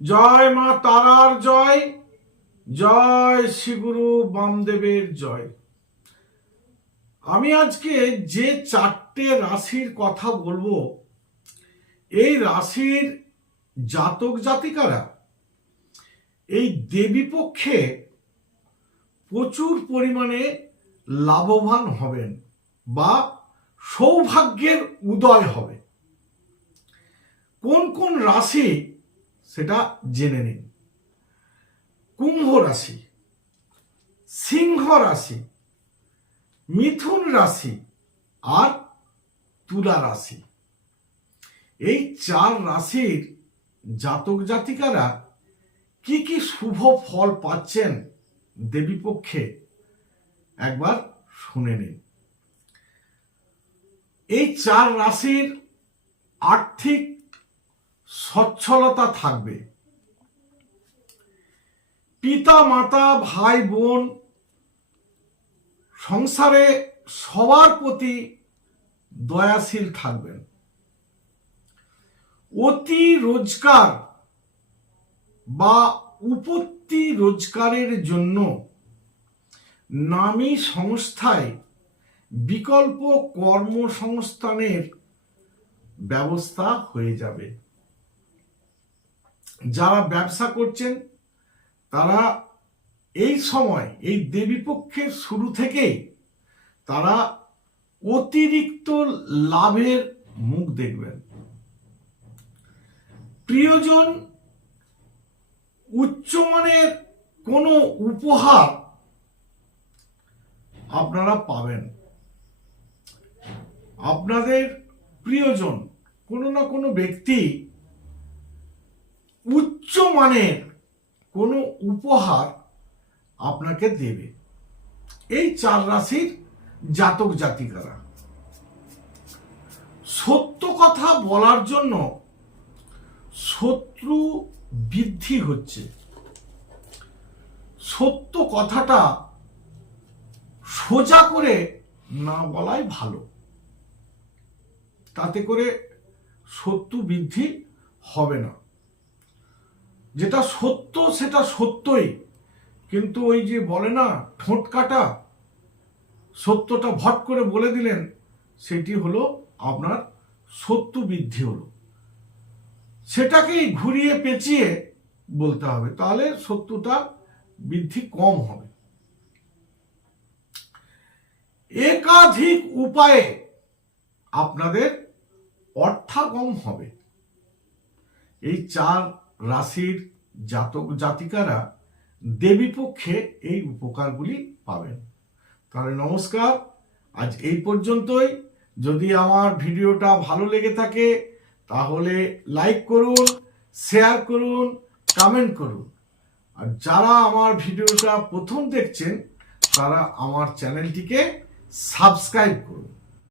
জয় মা তারার জয় জয় শ্রীগুরু বামদেবের জয়। আমি আজকে যে চারটে রাশির কথা বলব, এই রাশির জাতক জাতিকারা, এই দেবীপক্ষে প্রচুর পরিমাণে লাভবান হবেন বা সৌভাগ্যের উদয় হবে। কোন কোন রাশি সেটা জেনে নিন। কুম্ভ রাশি, সিংহ রাশি, মিথুন রাশি আর তুলা রাশি। এই চার রাশির জাতক জাতিকারা কি কি শুভ ফল পাচ্ছেন দেবীপক্ষে একবার শুনে নিন। এই চার রাশির আর্থিক সচ্ছলতা থাকবে। পিতা, মাতা, ভাই, বোন সংসারে সবার প্রতি দয়াশীল থাকবেন। অতি রোজগার বা উপত্তি রোজগারের জন্য নামী সংস্থায় বিকল্প কর্মসংস্থানের ব্যবস্থা হয়ে যাবে। যারা ব্যবসা করছেন, তারা এই সময়, এই দেবীপক্ষের শুরু থেকেই তারা অতিরিক্ত লাভের মুখ দেখবেন। প্রিয়জন উচ্চমানের কোনো উপহার আপনারা পাবেন। আপনাদের প্রিয়জন, কোনো না কোনো ব্যক্তি উচ্চ মানের কোনো উপহার আপনাকে দেবে। এই চার রাশির জাতক জাতিকারা। সত্য কথা বলার জন্য শত্রু বৃদ্ধি হচ্ছে। সত্য কথাটা সোজা করে না বলাই ভালো। তাতে করে সত্য বৃদ্ধি হবে না। যেটা সত্য, সেটা সত্যই। কিন্তু ওই যে বলে না, ঠোঁট কাটা, সত্যটা ভট করে বলে দিলেন, সেটি হলো আপনার সত্য বৃদ্ধি হলো। সেটাকেই ঘুরিয়ে পেঁচিয়ে বলতে হবে, তাহলে সত্যটা বৃদ্ধি কম হবে। একাধিক উপায়ে আপনাদের অর্থাগম হবে। এই চার রাশির জাতক জাতিকারা দেবীপক্ষে এই উপকারগুলি পাবেন। তাহলে নমস্কার, আজ এই পর্যন্তই। যদি আমার ভিডিওটা ভালো লেগে থাকে, তাহলে লাইক করুন, শেয়ার করুন, কমেন্ট করুন। আর যারা আমার ভিডিওটা প্রথম দেখছেন, তারা আমার চ্যানেলটিকে সাবস্ক্রাইব করুন।